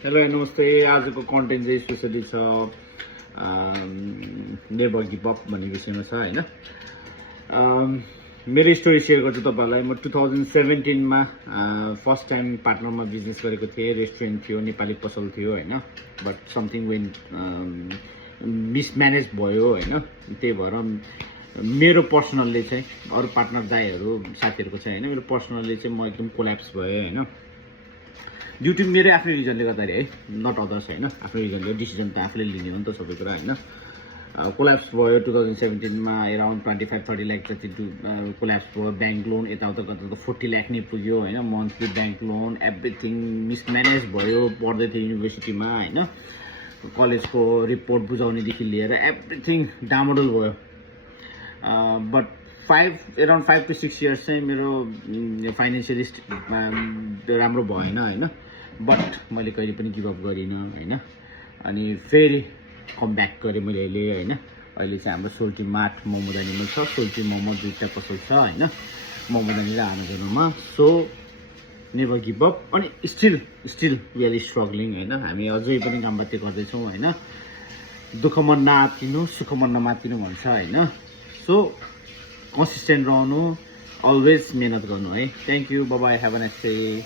Hello नमस्ते। आजको content चाहिँ स्पेसली छ नेभर गिभ अप भन्ने विषयमा छ हैन। मेरो स्टोरी सेयर गर्छु तपाईहरुलाई। म 2017 मा फर्स्ट टाइम पार्टनरमा बिजनेस गरेको थिएँ। रेस्टुरेन्ट थियो, नेपाली पसल थियो हैन। बट समथिङ वेन मिसम्यानेज भयो हैन। त्यही भएर मेरो पर्सनलले चाहिँ अरु पार्टनर दाइहरु साथीहरुको चाहिँ हैन, मेरो पर्सनलले चाहिँ म एकदम कोल्याप्स भए हैन। ड्यु टु मेरो आफ्नै रिजनले गर्दाखेरि है, नट अदर्स हैन। आफ्नै रिजनले डिसिजन त आफूले लिने हो नि त सबै कुरा हैन। कोल्याप्स भयो 2017 मा अराउन्ड 25-30 लाख जति कोल्याप्स भयो। ब्याङ्क लोन यताउता गर्दा त 40 लाख नै पुग्यो हैन। मन्थली ब्याङ्क लोन एभ्रिथिङ मिसम्यानेज भयो। पढ्दै थिएँ युनिभर्सिटीमा हैन। कलेजको रिपोर्ट बुझाउनेदेखि लिएर एभ्रिथिङ डामाडोल भयो। बट अराउन्ड 5 to 6 इयर्स चाहिँ मेरो फाइनेन्सियली राम्रो भएन हैन। बट मैले कहिले पनि गिभ अप गरिनँ हैन। अनि फेरि कम ब्याक गरेँ मैले अहिले हैन। अहिले चाहिँ हाम्रो सोल्टी मार्ट मोमोदानीमा छ। सोल्टी मोमो दुईटा पसल छ हैन, मोमोदानी र आमाजोनमा। So never give up. अनि स्टिल वी आर स्ट्रगलिङ हैन। हामी अझै पनि कामबाटी गर्दैछौँ हैन। दुःखमा नआत्तिनु, सुखमा नमात्तिनु भन्छ हैन। सो कन्सिस्टेन्ट रहनु, अलवेज मेहनत गर्नु है। Thank you, bye bye, have a nice day.